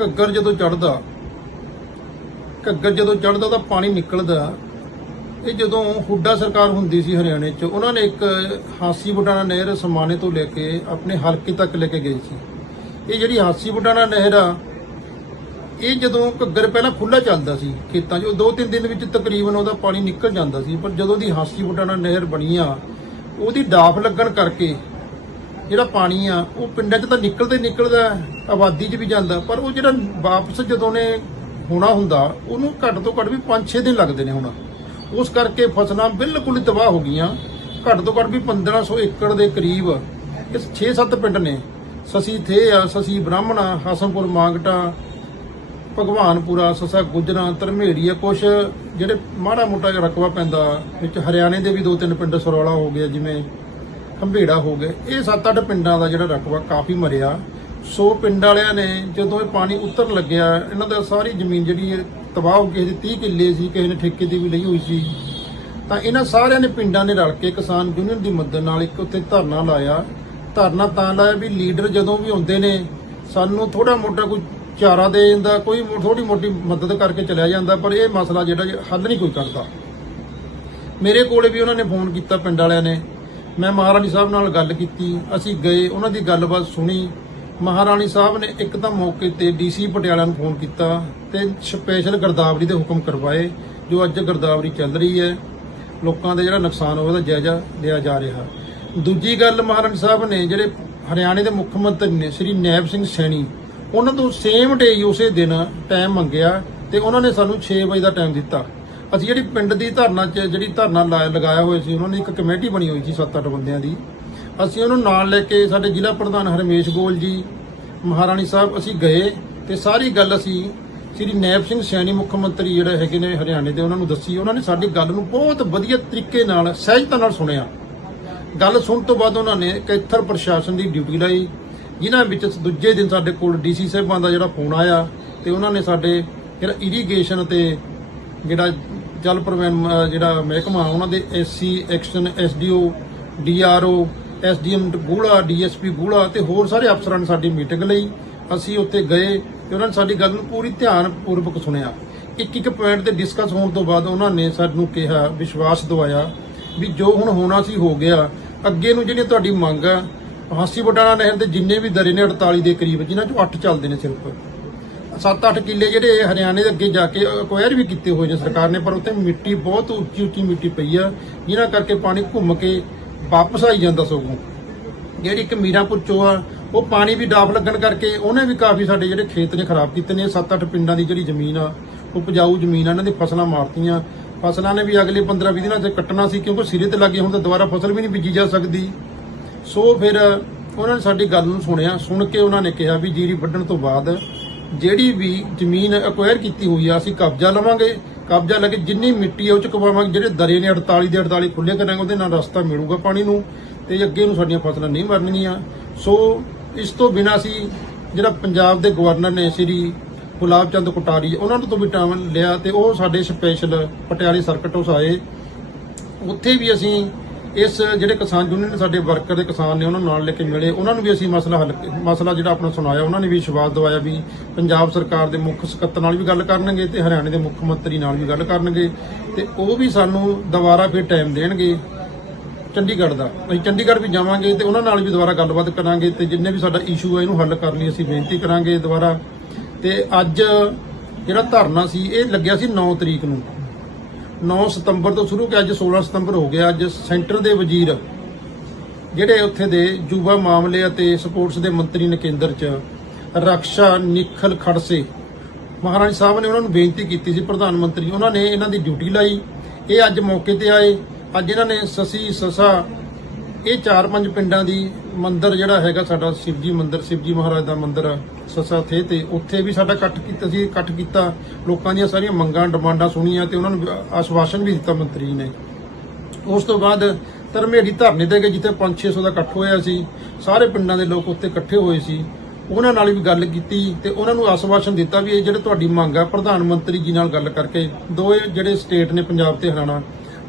ਘੱਗਰ ਜਦੋਂ ਚੜਦਾ, ਘੱਗਰ ਜਦੋਂ ਚੜਦਾ ਤਾਂ ਪਾਣੀ ਨਿਕਲਦਾ। ਇਹ ਜਦੋਂ ਹੁੱਡਾ ਸਰਕਾਰ ਹੁੰਦੀ ਸੀ ਹਰਿਆਣੇ 'ਚ, ਉਹਨਾਂ ਨੇ ਇੱਕ ਹਾਸੀ ਬੁਟਾਣਾ ਨਹਿਰ ਸਮਾਨੇ ਤੋਂ ਲੈ ਕੇ ਆਪਣੇ ਹਲਕੇ ਤੱਕ ਲੈ ਕੇ ਗਈ ਸੀ। ਇਹ ਜਿਹੜੀ ਹਾਸੀ ਬੁਟਾਣਾ ਨਹਿਰ ਆ, ਇਹ ਜਦੋਂ ਘੱਗਰ ਪਹਿਲਾਂ ਖੁੱਲਾ ਚੱਲਦਾ ਸੀ ਖੇਤਾਂ 'ਚ, ਉਹ ਦੋ ਤਿੰਨ ਦਿਨ ਵਿੱਚ ਤਕਰੀਬਨ ਉਹਦਾ ਪਾਣੀ ਨਿਕਲ ਜਾਂਦਾ ਸੀ। ਪਰ ਜਦੋਂ ਦੀ ਹਾਸੀ ਬੁਟਾਣਾ ਨਹਿਰ ਬਣੀ ਆ, ਉਹਦੀ ਡਾਫ ਲੱਗਣ ਕਰਕੇ ਜਿਹੜਾ ਪਾਣੀ ਆ, ਉਹ ਪਿੰਡਾਂ 'ਚ ਤਾਂ ਨਿਕਲਦੇ ਹੀ ਨਿਕਲਦਾ, ਆਬਾਦੀ 'ਚ ਵੀ ਜਾਂਦਾ, ਪਰ ਉਹ ਜਿਹੜਾ ਵਾਪਸ ਜਦੋਂ ਨੇ ਹੋਣਾ ਹੁੰਦਾ, ਉਹਨੂੰ ਘੱਟ ਤੋਂ ਘੱਟ ਵੀ 5-6 ਦਿਨ ਲੱਗਦੇ ਨੇ ਹੁਣ। ਉਸ ਕਰਕੇ ਫਸਲਾਂ ਬਿਲਕੁਲ ਹੀ ਤਬਾਹ ਹੋ ਗਈਆਂ, ਘੱਟ ਤੋਂ ਘੱਟ ਵੀ 1500 ਏਕੜ ਦੇ ਕਰੀਬ ਇਸ 6-7 ਪਿੰਡ ਨੇ। ਸਸੀ ਥੇ ਆ, ਸਸੀ ਬ੍ਰਾਹਮਣਾ ਹਸਨਪੁਰ, ਮਾਂਗਟਾ, ਭਗਵਾਨਪੁਰਾ, ਸਸਾ ਗੁਜਰਾ ਧਰਮੇੜੀਆ ਕੁਛ ਜਿਹੜੇ ਮਾੜਾ ਮੋਟਾ ਰਕਬਾ ਪੈਂਦਾ, ਵਿੱਚ ਹਰਿਆਣੇ ਦੇ ਵੀ ਦੋ ਤਿੰਨ ਪਿੰਡ ਸਰੋਲਾ ਹੋ ਗਿਆ ਜਿਵੇਂ ਖੰਭੇੜਾ ਹੋ ਗਿਆ ਇਹ 7-8 ਪਿੰਡਾਂ ਦਾ ਜਿਹੜਾ ਰਕਬਾ ਕਾਫੀ ਮਰਿਆ। ਸੋ ਪਿੰਡ ਵਾਲਿਆਂ ਨੇ ਜਦੋਂ ਇਹ ਪਾਣੀ ਉਤਰ ਲੱਗਿਆ, ਇਹਨਾਂ ਦਾ ਸਾਰੀ ਜ਼ਮੀਨ ਜਿਹੜੀ ਹੈ, ਤਬਾਹ ਹੋ ਗਈ ਸੀ 30 ਕਿੱਲੇ ਸੀ, ਕਿਸੇ ਨੇ ਠੇਕੇ ਦੀ ਵੀ ਲਈ ਹੋਈ ਸੀ। ਤਾਂ ਇਹਨਾਂ ਸਾਰਿਆਂ ਨੇ ਪਿੰਡਾਂ ਨੇ ਰਲ ਕੇ ਕਿਸਾਨ ਯੂਨੀਅਨ ਦੀ ਮਦਦ ਨਾਲ ਇੱਕ ਉੱਥੇ ਧਰਨਾ ਲਾਇਆ। ਧਰਨਾ ਤਾਂ ਲਾਇਆ ਵੀ ਲੀਡਰ ਜਦੋਂ ਵੀ ਆਉਂਦੇ ਨੇ, ਸਾਨੂੰ ਥੋੜਾ ਮੋਟਾ ਕੋਈ ਚਾਰਾ ਦੇ ਜਾਂਦਾ, ਕੋਈ ਥੋੜੀ ਮੋਟੀ ਮਦਦ ਕਰਕੇ ਚਲਿਆ ਜਾਂਦਾ, ਪਰ ਇਹ ਮਸਲਾ ਜਿਹੜਾ ਹੱਲ ਨਹੀਂ ਕੋਈ ਕਰਦਾ। ਮੇਰੇ ਕੋਲੇ ਵੀ ਉਹਨਾਂ ਨੇ ਫੋਨ ਕੀਤਾ ਪਿੰਡ ਵਾਲਿਆਂ ਨੇ। ਮੈਂ ਮਹਾਰਾਣੀ ਸਾਹਿਬ ਨਾਲ ਗੱਲ ਕੀਤੀ, ਅਸੀਂ ਗਏ, ਉਹਨਾਂ ਦੀ ਗੱਲਬਾਤ ਸੁਣੀ। ਮਹਾਰਾਣੀ ਸਾਹਿਬ ਨੇ ਇੱਕ ਤਾਂ ਮੌਕੇ ਤੇ ਡੀਸੀ ਪਟਿਆਲਾ ਨੂੰ ਫੋਨ ਕੀਤਾ ਤੇ ਸਪੈਸ਼ਲ ਗਰਦਾਵਰੀ ਦੇ ਹੁਕਮ ਕਰਵਾਏ, ਜੋ ਅੱਜ ਗਰਦਾਵਰੀ ਚੱਲ ਰਹੀ ਹੈ। ਲੋਕਾਂ ਦਾ ਜਿਹੜਾ ਨੁਕਸਾਨ ਹੋਇਆ ਉਹਦਾ ਜਾਇਜ਼ਾ ਲਿਆ ਜਾ ਰਿਹਾ। ਦੂਜੀ ਗੱਲ ਮਹਾਰਾਣੀ ਸਾਹਿਬ ਨੇ ਜਿਹੜੇ ਹਰਿਆਣੇ ਦੇ ਮੁੱਖ ਮੰਤਰੀ ਨੇ, ਸ੍ਰੀ ਨੈਬ ਸਿੰਘ ਸੈਣੀ, ਉਹਨਾਂ ਤੋਂ ਸੇਮ ਡੇ ਉਸੇ ਦਿਨ ਟਾਈਮ ਮੰਗਿਆ ਤੇ ਉਹਨਾਂ ਨੇ ਸਾਨੂੰ 6 ਵਜੇ ਦਾ ਟਾਈਮ ਦਿੱਤਾ। ਅਸੀਂ ਜਿਹੜੀ ਪਿੰਡ ਦੀ ਧਰਨਾ ਚ ਜਿਹੜੀ ਧਰਨਾ ਲਾਇਆ ਲਗਾਇਆ ਹੋਇਆ ਸੀ, ਉਹਨਾਂ ਨੇ ਇੱਕ ਕਮੇਟੀ ਬਣੀ ਹੋਈ ਸੀ 7-8 ਬੰਦਿਆਂ ਦੀ। ਅਸੀਂ ਉਹਨੂੰ ਨਾਲ ਲੈ ਕੇ ਸਾਡੇ ਜ਼ਿਲ੍ਹਾ ਪ੍ਰਧਾਨ ਹਰਮੇਸ਼ ਗੋਲ ਜੀ, ਮਹਾਰਾਣੀ ਸਾਹਿਬ, ਅਸੀਂ ਗਏ ਤੇ ਸਾਰੀ ਗੱਲ ਅਸੀਂ ਸ੍ਰੀ ਨੈਬ ਸਿੰਘ ਸੈਣੀ ਮੁੱਖ ਮੰਤਰੀ ਜਿਹੜੇ ਹੈਗੇ ਨੇ ਹਰਿਆਣੇ ਦੇ, ਉਹਨਾਂ ਨੂੰ ਦੱਸੀ। ਉਹਨਾਂ ਨੇ ਸਾਡੀ ਗੱਲ ਨੂੰ ਬਹੁਤ ਵਧੀਆ ਤਰੀਕੇ ਨਾਲ, ਸਹਿਜਤਾ ਨਾਲ ਸੁਣਿਆ। ਗੱਲ ਸੁਣਨ ਤੋਂ ਬਾਅਦ ਉਹਨਾਂ ਨੇ ਕੈਥਰ ਪ੍ਰਸ਼ਾਸਨ ਦੀ ਡਿਊਟੀ ਲਾਈ, ਜਿਨ੍ਹਾਂ ਵਿੱਚ ਦੂਜੇ ਦਿਨ ਸਾਡੇ ਕੋਲ ਡੀਸੀ ਸਾਹਿਬਾਂ ਦਾ ਜਿਹੜਾ ਫੋਨ ਆਇਆ ਤੇ ਉਹਨਾਂ ਨੇ ਸਾਡੇ ਜਿਹੜਾ ਇਰੀਗੇਸ਼ਨ ਤੇ ਜਿਹੜਾ ਜਲ ਪ੍ਰਬੰਧ ਜਿਹੜਾ ਮਹਿਕਮਾ, ਉਹਨਾਂ ਦੇ SC action SDO DRO SDM ਗੂੜਾ ਡੀਐਸਪੀ ਗੂੜਾ ਤੇ ਹੋਰ ਸਾਰੇ ਅਫਸਰਾਂ ਨੇ ਸਾਡੀ ਮੀਟਿੰਗ ਲਈ। ਅਸੀਂ ਉੱਥੇ ਗਏ ਤੇ ਉਹਨਾਂ ਨੇ ਸਾਡੀ ਗੱਲ ਨੂੰ ਪੂਰੀ ਧਿਆਨ ਪੂਰਵਕ ਸੁਣਿਆ। ਇੱਕ ਇੱਕ ਪੁਆਇੰਟ ਤੇ ਡਿਸਕਸ ਹੋਣ ਤੋਂ ਬਾਅਦ ਉਹਨਾਂ ਨੇ ਸਾਨੂੰ ਕਿਹਾ, ਵਿਸ਼ਵਾਸ ਦਿਵਾਇਆ ਵੀ ਜੋ ਹੁਣ ਹੋਣਾ ਸੀ ਹੋ ਗਿਆ। ਅੱਗੇ ਨੂੰ ਜਿਹੜੀ ਤੁਹਾਡੀ ਮੰਗ ਆ, ਹਾਸੀ ਬਟਾਣਾ ਨਹਿਰ ਦੇ ਜਿੰਨੇ ਵੀ ਦਰੇ ਨੇ 48 ਦੇ ਕਰੀਬ, ਜਿਨ੍ਹਾਂ ਚੋਂ 8 ਚੱਲਦੇ ਨੇ ਸਿਰਫ 7-8 ਕਿੱਲੇ ਜਿਹੜੇ ਹਰਿਆਣੇ ਦੇ ਅੱਗੇ ਜਾ ਕੇ ਅਕਵਾਇਰ ਵੀ ਕੀਤੇ ਹੋਏ ਨੇ ਸਰਕਾਰ ਨੇ, ਪਰ ਉੱਥੇ ਮਿੱਟੀ ਬਹੁਤ ਉੱਚੀ ਉੱਚੀ ਮਿੱਟੀ ਪਈ ਆ, ਜਿਹਨਾਂ ਕਰਕੇ ਪਾਣੀ ਘੁੰਮ ਕੇ ਵਾਪਸ ਆਈ ਜਾਂਦਾ ਸਗੋਂ। ਜਿਹੜੀ ਇੱਕ ਮੀਰਾਪੁਰ ਚੋ ਆ, ਉਹ ਪਾਣੀ ਵੀ ਡਾਫ ਲੱਗਣ ਕਰਕੇ ਉਹਨੇ ਵੀ ਕਾਫੀ ਸਾਡੇ ਜਿਹੜੇ ਖੇਤ ਨੇ ਖਰਾਬ ਕੀਤੇ ਨੇ 7-8 ਪਿੰਡਾਂ ਦੀ ਜਿਹੜੀ ਜ਼ਮੀਨ ਆ, ਉਪਜਾਊ ਜ਼ਮੀਨ ਆ, ਇਹਨਾਂ ਦੀ ਫਸਲਾਂ ਮਾਰਤੀਆਂ। ਫਸਲਾਂ ਨੇ ਵੀ ਅਗਲੇ 15-20 ਦਿਨਾਂ 'ਚ ਕੱਟਣਾ ਸੀ, ਕਿਉਂਕਿ ਸਿਰੇ ਤੇ ਲੱਗੇ ਹੁਣ ਤਾਂ ਦੁਬਾਰਾ ਫਸਲ ਵੀ ਨਹੀਂ ਬੀਜੀ ਜਾ ਸਕਦੀ। ਸੋ ਫਿਰ ਉਹਨਾਂ ਨੇ ਸਾਡੀ ਗੱਲ ਨੂੰ ਸੁਣਿਆ, ਸੁਣ ਕੇ ਉਹਨਾਂ ਨੇ ਕਿਹਾ ਵੀ ਜੀਰੀ ਵੱਢਣ ਤੋਂ ਬਾਅਦ ਜਿਹੜੀ ਵੀ ਜ਼ਮੀਨ ਅਕਵਾਇਰ ਕੀਤੀ ਹੋਈ ਆ, ਅਸੀਂ ਕਬਜ਼ਾ ਲਵਾਂਗੇ। ਕਬਜ਼ਾ ਲੈ ਕੇ ਜਿੰਨੀ ਮਿੱਟੀ ਆ, ਉਹ ਚ ਕਵਾਵਾਂਗੇ। ਜਿਹੜੇ ਦਰੇ ਨੇ 48 ਦੇ 48 ਖੁੱਲੇ ਕਰਾਂਗੇ, ਉਹਦੇ ਨਾਲ ਰਸਤਾ ਮਿਲੂਗਾ ਪਾਣੀ ਨੂੰ ਤੇ ਅੱਗੇ ਨੂੰ ਸਾਡੀਆਂ ਫਸਲਾਂ ਨਹੀਂ ਮਰਨਗੀਆਂ। ਸੋ ਇਸ ਤੋਂ ਬਿਨਾਂ ਅਸੀਂ ਜਿਹੜਾ ਪੰਜਾਬ ਦੇ ਗਵਰਨਰ ਨੇ ਸ੍ਰੀ ਗੁਲਾਬ ਚੰਦ ਕੁਟਾਰੀ, ਉਹਨਾਂ ਨੂੰ ਤੋਂ ਵੀ ਟਾਈਮ ਲਿਆ ਤੇ ਉਹ ਸਾਡੇ ਸਪੈਸ਼ਲ ਪਟਿਆਲੇ ਸਰਕਟ ਹਾਊਸ ਆਏ। ਉੱਥੇ ਵੀ ਅਸੀਂ ਇਸ ਜਿਹੜੇ ਕਿਸਾਨ ਯੂਨੀਅਨ ਸਾਡੇ ਵਰਕਰ ਦੇ ਕਿਸਾਨ ਨੇ, ਉਹਨਾਂ ਨੂੰ ਨਾਲ ਲੈ ਕੇ ਮਿਲੇ। ਉਹਨਾਂ ਨੂੰ ਵੀ ਅਸੀਂ ਮਸਲਾ ਹੱਲ ਮਸਲਾ ਜਿਹੜਾ ਆਪਣਾ ਸੁਣਾਇਆ, ਉਹਨਾਂ ਨੇ ਵੀ ਵਿਸ਼ਵਾਸ ਦਿਵਾਇਆ ਵੀ ਪੰਜਾਬ ਸਰਕਾਰ ਦੇ ਮੁੱਖ ਸਕੱਤਰ ਨਾਲ ਵੀ ਗੱਲ ਕਰਨਗੇ ਤੇ ਹਰਿਆਣੇ ਦੇ ਮੁੱਖ ਮੰਤਰੀ ਨਾਲ ਵੀ ਗੱਲ ਕਰਨਗੇ ਤੇ ਉਹ ਵੀ ਸਾਨੂੰ ਦੁਬਾਰਾ ਫਿਰ ਟਾਈਮ ਦੇਣਗੇ ਚੰਡੀਗੜ੍ਹ ਦਾ। ਅਸੀਂ ਚੰਡੀਗੜ੍ਹ ਵੀ ਜਾਵਾਂਗੇ ਤੇ ਉਹਨਾਂ ਨਾਲ ਵੀ ਦੁਬਾਰਾ ਗੱਲਬਾਤ ਕਰਾਂਗੇ ਤੇ ਜਿੰਨੇ ਵੀ ਸਾਡਾ ਇਸ਼ੂ ਹੈ ਇਹਨੂੰ ਹੱਲ ਕਰਨ ਲਈ ਅਸੀਂ ਬੇਨਤੀ ਕਰਾਂਗੇ ਦੁਬਾਰਾ। ਤੇ ਅੱਜ ਜਿਹੜਾ ਧਰਨਾ ਸੀ, ਇਹ ਲੱਗਿਆ ਸੀ 9 ਤਰੀਕ ਨੂੰ। 9 ਸਤੰਬਰ ਤੋਂ ਸ਼ੁਰੂ ਕੇ ਅੱਜ 16 ਸਤੰਬਰ ਹੋ ਗਿਆ ਅੱਜ ਸੈਂਟਰ ਦੇ ਵਜ਼ੀਰ ਜਿਹੜੇ ਉੱਥੇ ਦੇ ਯੁਵਾ ਮਾਮਲੇ ਅਤੇ ਸਪੋਰਟਸ ਦੇ ਮੰਤਰੀ ਨੇ ਕੇਂਦਰ 'ਚ ਰਕਸ਼ਾ ਨਿਖਲ ਖੜਸੇ ਮਹਾਰਾਜ ਸਾਹਿਬ ਨੇ ਉਹਨਾਂ ਨੂੰ ਬੇਨਤੀ ਕੀਤੀ ਸੀ, ਪ੍ਰਧਾਨ ਮੰਤਰੀ, ਉਹਨਾਂ ਨੇ ਇਹਨਾਂ ਦੀ ਡਿਊਟੀ ਲਾਈ, ਇਹ ਅੱਜ ਮੌਕੇ ਤੇ ਆਏ, ਅੱਜ ਇਹਨਾਂ ਨੇ ਸਸੀ, ਸਸਾ ਇਹ ਚਾਰ ਪੰਜ ਪਿੰਡਾਂ ਦੀ ਮੰਦਿਰ ਜਿਹੜਾ ਹੈਗਾ ਸਾਡਾ ਸ਼ਿਵਜੀ ਮੰਦਿਰ, ਸ਼ਿਵਜੀ ਮਹਾਰਾਜ ਦਾ ਮੰਦਿਰ ਸਸਾ ਥੇ ਤੇ ਉੱਥੇ ਵੀ ਸਾਡਾ ਇਕੱਠ ਕੀਤਾ ਸੀ, ਇਕੱਠ ਕੀਤਾ। ਲੋਕਾਂ ਦੀਆਂ ਸਾਰੀਆਂ ਮੰਗਾਂ, ਡਿਮਾਂਡਾਂ ਸੁਣੀਆਂ ਤੇ ਉਹਨਾਂ ਨੂੰ ਆਸ਼ਵਾਸਨ ਵੀ ਦਿੱਤਾ ਮੰਤਰੀ ਨੇ। ਉਸ ਤੋਂ ਬਾਅਦ ਧਰਮੇੜੀ ਧਰਨੇ ਤੇ ਗਏ ਜਿੱਥੇ 5-600 ਦਾ ਇਕੱਠ ਹੋਇਆ ਸੀ। ਸਾਰੇ ਪਿੰਡਾਂ ਦੇ ਲੋਕ ਉੱਥੇ ਇਕੱਠੇ ਹੋਏ ਸੀ। ਉਹਨਾਂ ਨਾਲ ਵੀ ਗੱਲ ਕੀਤੀ ਤੇ ਉਹਨਾਂ ਨੂੰ ਆਸ਼ਵਾਸਨ ਦਿੱਤਾ ਵੀ ਇਹ ਜਿਹੜੇ ਤੁਹਾਡੀ ਮੰਗ ਆ, ਪ੍ਰਧਾਨ ਮੰਤਰੀ ਜੀ ਨਾਲ ਗੱਲ ਕਰਕੇ ਦੋਏ ਜਿਹੜੇ ਸਟੇਟ ਨੇ ਪੰਜਾਬ ਤੇ ਹਰਿਆਣਾ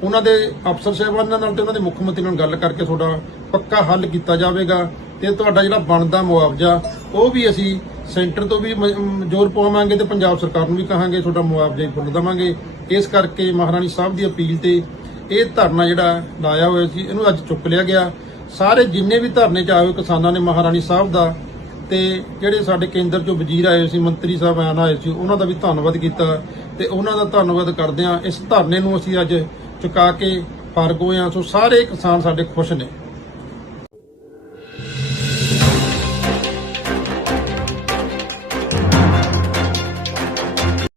ਉਹਨਾਂ ਦੇ ਅਫਸਰ ਸਾਹਿਬਾਨਾਂ ਨਾਲ ਤੇ ਉਹਨਾਂ ਦੇ ਮੁੱਖ ਮੰਤਰੀ ਨਾਲ ਗੱਲ ਕਰਕੇ ਤੁਹਾਡਾ ਪੱਕਾ ਹੱਲ ਕੀਤਾ ਜਾਵੇਗਾ ਤੇ ਤੁਹਾਡਾ ਜਿਹੜਾ ਬਣਦਾ ਮੁਆਵਜ਼ਾ, ਉਹ ਵੀ ਅਸੀਂ ਸੈਂਟਰ ਤੋਂ ਵੀ ਮ- ਜ਼ੋਰ ਪਾਵਾਂਗੇ ਤੇ ਪੰਜਾਬ ਸਰਕਾਰ ਨੂੰ ਵੀ ਕਹਾਂਗੇ ਤੁਹਾਡਾ ਮੁਆਵਜ਼ਾ ਹੀ ਫੁੱਲ ਦੇਵਾਂਗੇ। ਇਸ ਕਰਕੇ ਮਹਾਰਾਣੀ ਸਾਹਿਬ ਦੀ ਅਪੀਲ ਤੇ ਇਹ ਧਰਨਾ ਜਿਹੜਾ ਲਾਇਆ ਹੋਇਆ ਸੀ, ਇਹਨੂੰ ਅੱਜ ਚੁੱਕ ਲਿਆ ਗਿਆ। ਸਾਰੇ ਜਿੰਨੇ ਵੀ ਧਰਨੇ ਚ ਆਏ ਹੋਏ ਕਿਸਾਨਾਂ ਨੇ ਮਹਾਰਾਣੀ ਸਾਹਿਬ ਦਾ ਤੇ ਜਿਹੜੇ ਸਾਡੇ ਕੇਂਦਰ ਚੋਂ ਵਜ਼ੀਰ ਆਏ ਸੀ, ਮੰਤਰੀ ਸਾਹਿਬ ਆਏ ਸੀ, ਉਹਨਾਂ ਦਾ ਵੀ ਧੰਨਵਾਦ ਕੀਤਾ। ਤੇ ਉਹਨਾਂ ਦਾ ਧੰਨਵਾਦ ਕਰਦੇ ਆ ਇਸ ਧਰਨੇ ਨੂੰ ਅਸੀਂ ਅੱਜ ਚੁਕਾ ਕੇ ਫਾਰਗ ਹੋਏ ਹਾਂ ਸੋ ਸਾਰੇ ਕਿਸਾਨ ਸਾਡੇ ਖੁਸ਼ ਨੇ।